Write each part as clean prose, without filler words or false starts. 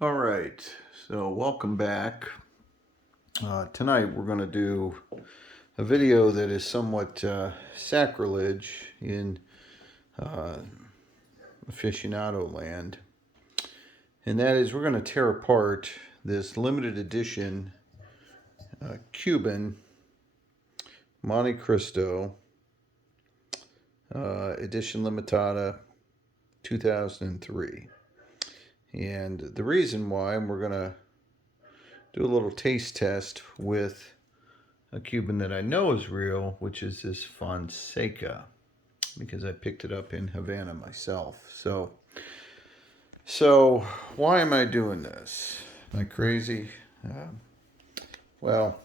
All right, so welcome back. Tonight we're going to do a video that is somewhat sacrilege in uh, aficionado land, and that is we're going to tear apart this limited edition Cuban Montecristo edition Limitada 2003. And the reason why we're going to do a little taste test with a Cuban that I know is real, which is this Fonseca, because I picked it up in Havana myself. So why am I doing this? Am I crazy? Well,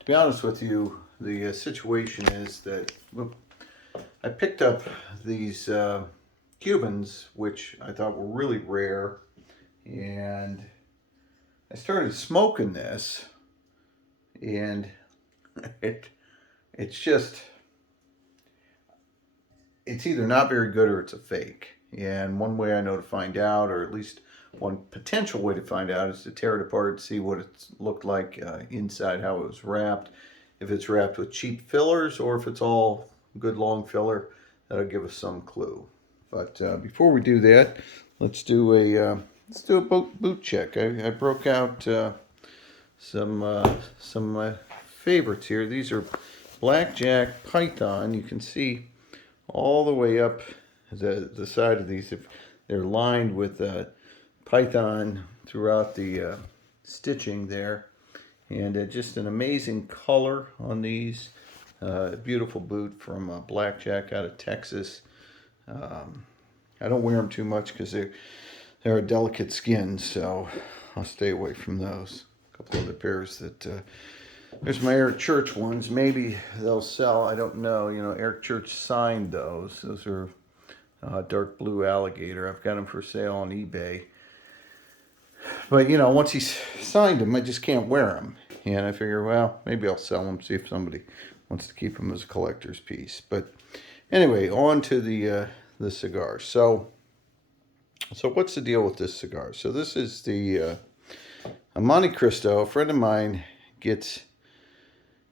to be honest with you, the situation is that I picked up these Cubans, which I thought were really rare, and I started smoking this, and it's just it's either not very good or it's a fake. And one way I know to find out, or at least one potential way to find out, is to tear it apart, see what it looked like inside, how it was wrapped, if it's wrapped with cheap fillers or if it's all good long filler. That'll give us some clue. But before we do that, let's do a boot check. I broke out some of my favorites here. These are Blackjack Python. You can see all the way up the side of these. If they're lined with python throughout the stitching there, and just an amazing color on these. Beautiful boot from Blackjack out of Texas. I don't wear them too much because they're a delicate skin, so I'll stay away from those. A couple other pairs that there's my Eric Church ones. Maybe they'll sell. I don't know. You know, Eric Church signed those. Those are dark blue alligator. I've got them for sale on eBay. But, you know, once he's signed them, I just can't wear them. And I figure, well, maybe I'll sell them, see if somebody wants to keep them as a collector's piece. But anyway, on to the cigar. So what's the deal with this cigar? So this is the a Montecristo. A friend of mine gets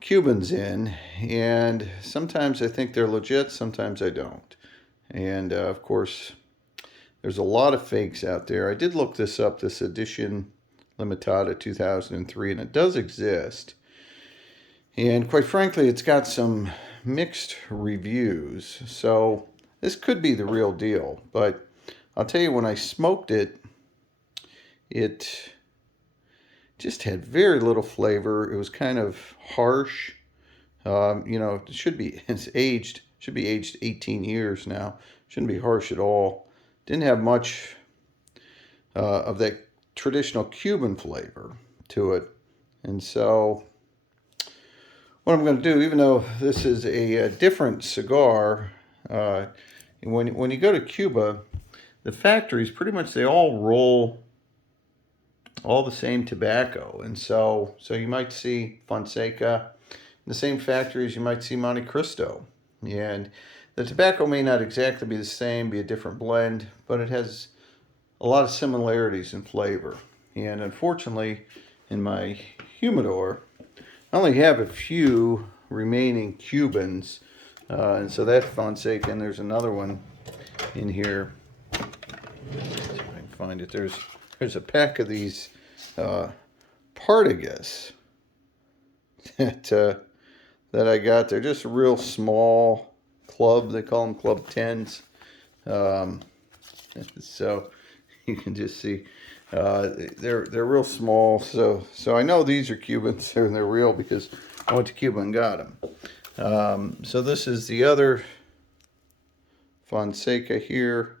Cubans in, and sometimes I think they're legit, sometimes I don't. And of course, there's a lot of fakes out there. I did look this up, this edition Limitada 2003, and it does exist. And quite frankly, it's got some mixed reviews. So this could be the real deal. But I'll tell you, when I smoked it, it just had very little flavor. It was kind of harsh. You know, it's aged, should be aged 18 years now. Shouldn't be harsh at all. Didn't have much of that traditional Cuban flavor to it. And so what I'm going to do, even though this is a different cigar, when you go to Cuba, the factories pretty much, they all roll all the same tobacco. And so you might see Fonseca in the same factories, you might see Montecristo. And the tobacco may not exactly be the same, be a different blend, but it has a lot of similarities in flavor. And unfortunately, in my humidor, I only have a few remaining Cubans. And so that Fonseca, and there's another one in here. If I can find it. There's a pack of these Partagas that I got. They're just a real small club. They call them Club 10s. So you can just see they're real small. So I know these are Cubans and they're real because I went to Cuba and got them. So this is the other Fonseca here.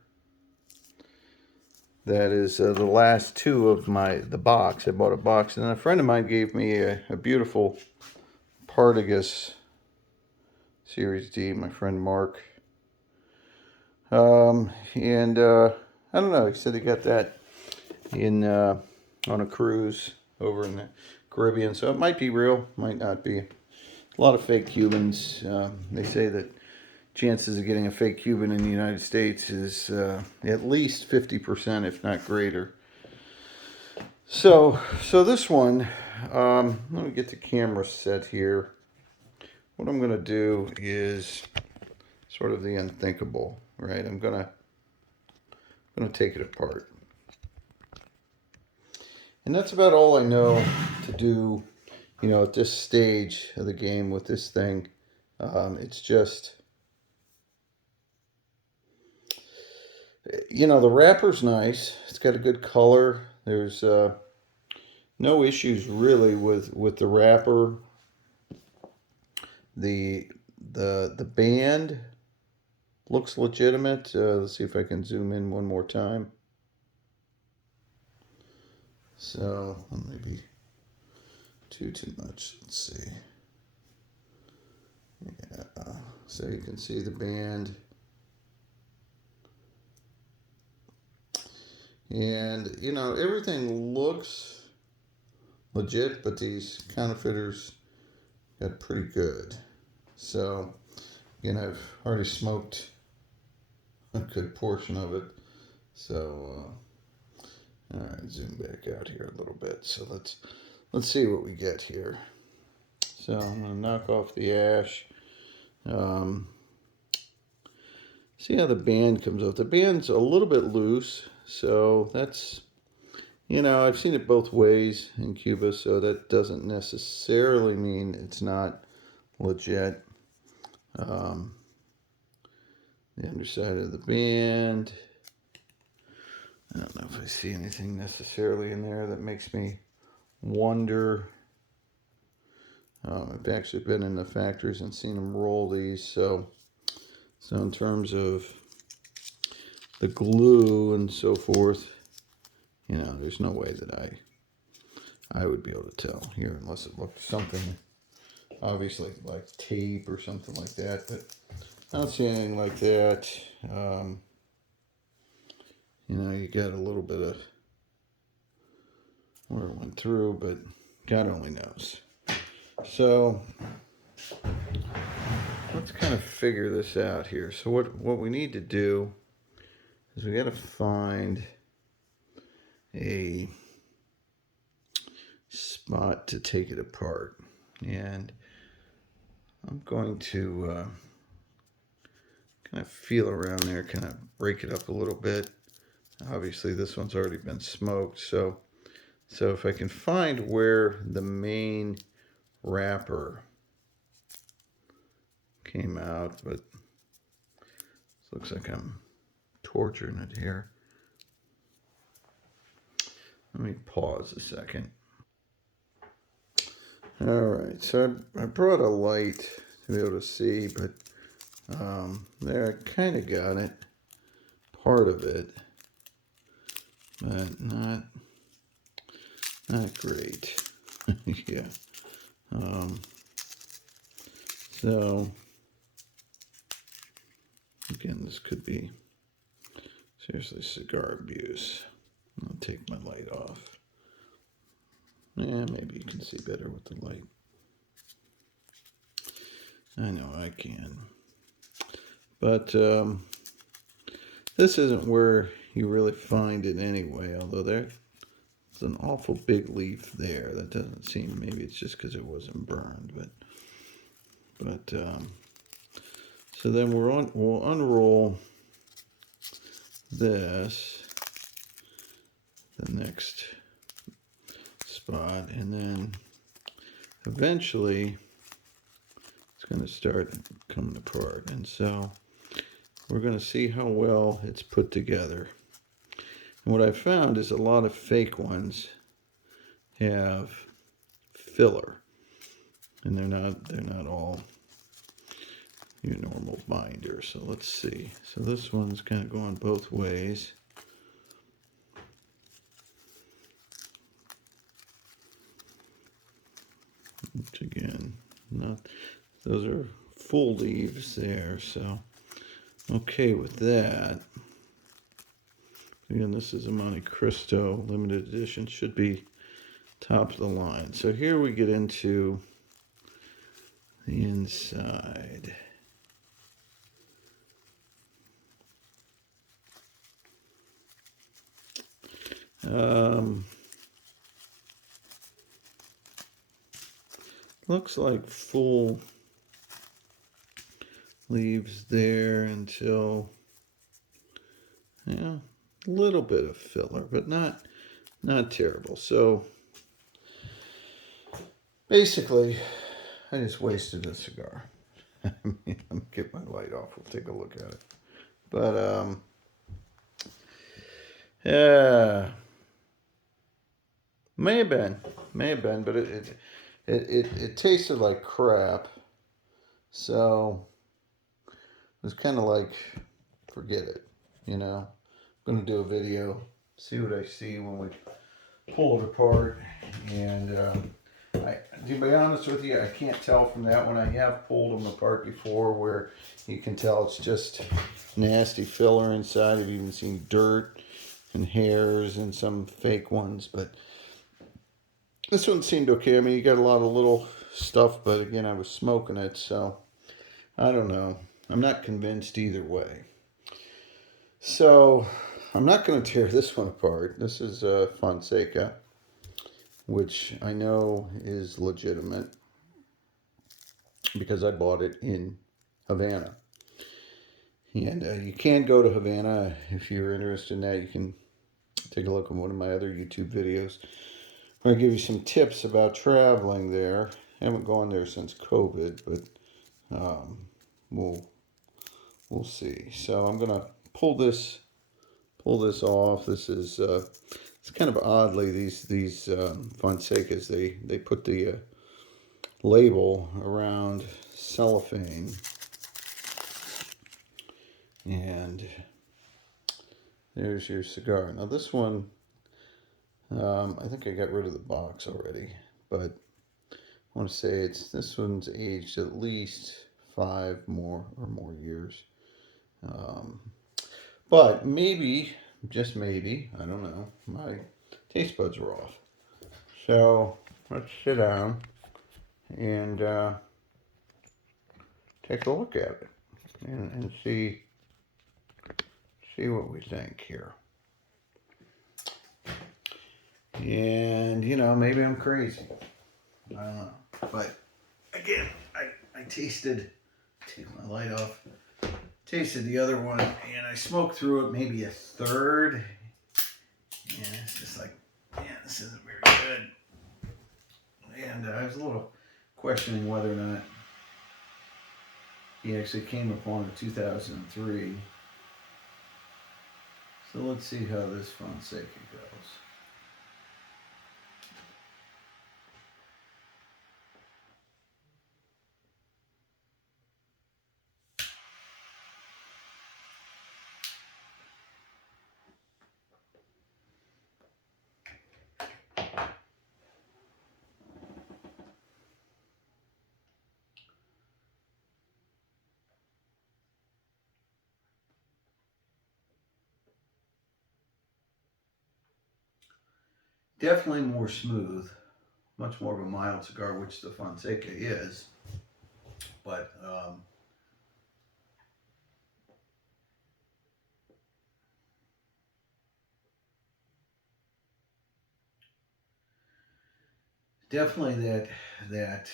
That is the last two of the box. I bought a box, and then a friend of mine gave me a beautiful Partagas Series D, my friend Mark. And I don't know, he said he got that in on a cruise over in the Caribbean, so it might be real, might not be. A lot of fake Cubans. They say that chances of getting a fake Cuban in the United States is at least 50%, if not greater. So this one, let me get the camera set here. What I'm going to do is sort of the unthinkable, right? I'm going to take it apart. And that's about all I know to do, at this stage of the game with this thing. It's just, the wrapper's nice. It's got a good color. There's no issues really with the wrapper. The band looks legitimate. Let's see if I can zoom in one more time. So maybe too much. Let's see. Yeah. So you can see the band. And everything looks legit, but these counterfeiters got pretty good. So again, I've already smoked a good portion of it. So all right, zoom back out here a little bit. So let's see what we get here. So I'm gonna knock off the ash. See how the band comes off. The band's a little bit loose, so that's, I've seen it both ways in Cuba, so that doesn't necessarily mean it's not legit. The underside of the band. I don't know if I see anything necessarily in there that makes me wonder. I've actually been in the factories and seen them roll these, so in terms of the glue and so forth, there's no way that I would be able to tell here unless it looked something obviously like tape or something like that, but I don't see anything like that. You got a little bit of where it went through, but God only knows. So let's kind of figure this out here. So what we need to do is we got to find a spot to take it apart, and I'm going to kind of feel around there, kind of break it up a little bit. Obviously this one's already been smoked, so if I can find where the main wrapper came out, but it looks like I'm torturing it here. Let me pause a second. All right, so I brought a light to be able to see, but there, I kind of got it, part of it, but not great. Yeah. So again, this could be seriously cigar abuse. I'll take my light off. Yeah, maybe you can see better with the light. I know I can. But this isn't where you really find it anyway, although there's an awful big leaf there. That doesn't seem, maybe it's just because it wasn't burned, but so then we'll unroll this, the next spot, and then eventually it's going to start coming apart. And so we're going to see how well it's put together. And what I found is a lot of fake ones have filler, and they're not all your normal binder. So let's see. So this one's kind of going both ways. Which again, not, those are full leaves there, so okay with that. Again, this is a Montecristo limited edition, should be top of the line. So here we get into the inside. looks like full leaves there until, yeah, a little bit of filler, but not terrible. So basically, I just wasted a cigar. I'm get my light off. We'll take a look at it. But yeah, may have been, but it tasted like crap. So it was kind of like, forget it. I'm gonna do a video, see what I see when we pull it apart, and to be honest with you, I can't tell from that one. I have pulled them apart before where you can tell it's just nasty filler inside. I've even seen dirt and hairs and some fake ones, but this one seemed okay. I mean, you got a lot of little stuff, but again, I was smoking it, so I don't know. I'm not convinced either way. So I'm not going to tear this one apart. This is Fonseca, which I know is legitimate because I bought it in Havana. And you can go to Havana if you're interested in that. You can take a look at one of my other YouTube videos where I give you some tips about traveling there. I haven't gone there since COVID, but we'll see. So I'm gonna pull this off. This is it's kind of oddly these Fonsecas, they put the label around cellophane, and there's your cigar. Now this one, I think I got rid of the box already, but I want to say this one's aged at least 5 more years. But maybe, just maybe, I don't know, my taste buds are off. So let's sit down and take a look at it and see what we think here. And maybe I'm crazy. I don't know. But again, I tasted, take my light off, tasted the other one, and I smoked through it maybe a third. And it's just like, man, this isn't very good. And I was a little questioning whether or not he actually came upon in 2003. So let's see how this Fonseca goes. Definitely more smooth, much more of a mild cigar, which the Fonseca is. But definitely that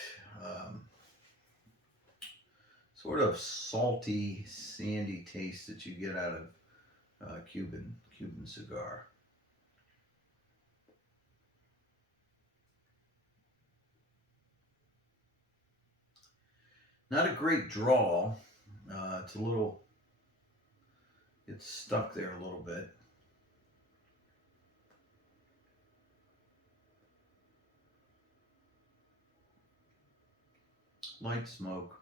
sort of salty, sandy taste that you get out of Cuban cigar. Not a great draw. It's a little, it's stuck there a little bit. Light smoke.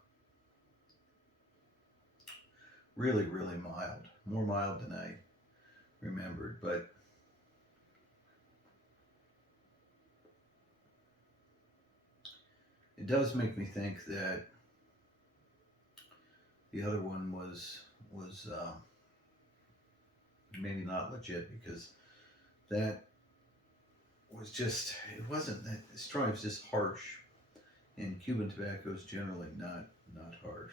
Really, really mild. More mild than I remembered, but it does make me think that the other one was maybe not legit, because that was just, it wasn't that strong. It was just harsh, and Cuban tobacco is generally not harsh.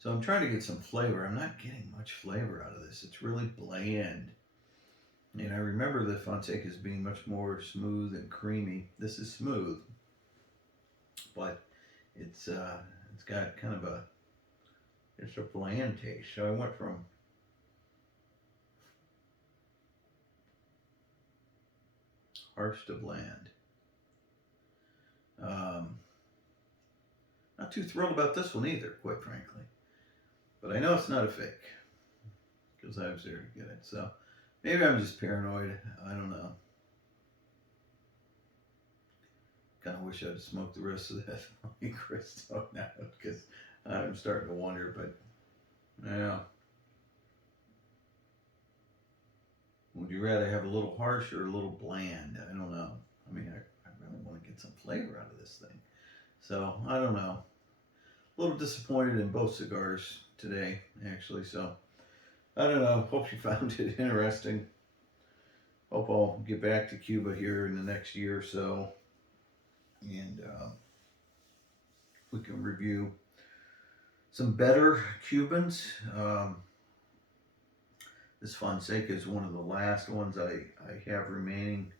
So I'm trying to get some flavor. I'm not getting much flavor out of this. It's really bland. And I remember the Fonseca as being much more smooth and creamy. This is smooth, but it's got kind of it's a bland taste. So I went from harsh to bland. Um, Not too thrilled about this one either, quite frankly. But I know it's not a fake because I was there to get it. So maybe I'm just paranoid. I don't know. Kind of wish I'd smoked the rest of that Montecristo now because I'm starting to wonder. But yeah, would you rather have a little harsh or a little bland? I don't know. I mean, I really want to get some flavor out of this thing. So I don't know. A little disappointed in both cigars today, actually. So I don't know. Hope you found it interesting. Hope I'll get back to Cuba here in the next year or so, and we can review some better Cubans. This Fonseca is one of the last ones I have remaining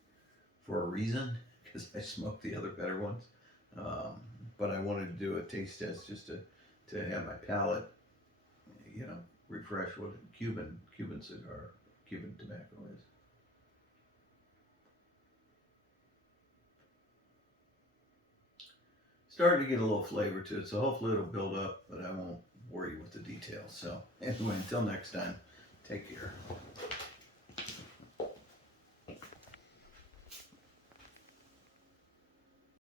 for a reason because I smoked the other better ones. But I wanted to do a taste test just to have my palate, you know, refresh what a Cuban cigar, Cuban tobacco is. Starting to get a little flavor to it, so hopefully it'll build up, but I won't worry with the details. So anyway, until next time, take care.